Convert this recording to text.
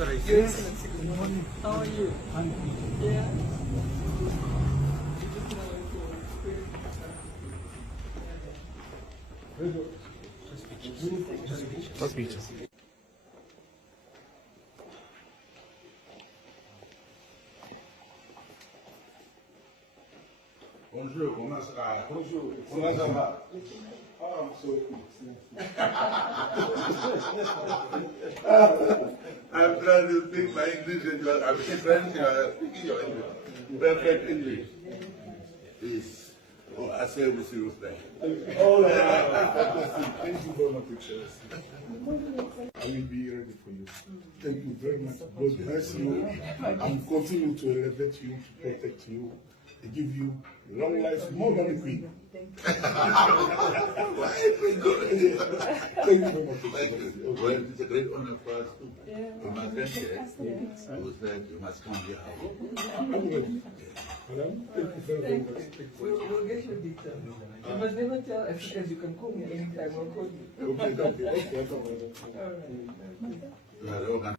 what I said. Your Excellency, good morning. How are you? I'm Yeah. Just pictures. Bonjour, comment ça va? Bonjour, comment ça va? Oh, I'm so I'm trying to speak my English and I'm French, speaking your English. Perfect English. Yes. Oh, I say we see you today. Oh, thank you very much, Excellency. I will be ready for you. Thank you very much. God bless you and continue to elevate you, to protect you, to give you long life, more than a queen. Thank you very much. Thank you. Well, it's a great honor for us too. We must get here. We said you must come here. I'm ready. Madam, thank you very much. We'll get your details. You must never tell Africans you can call me anytime. I'll call you. Okay, thank you. Okay, All right. You are the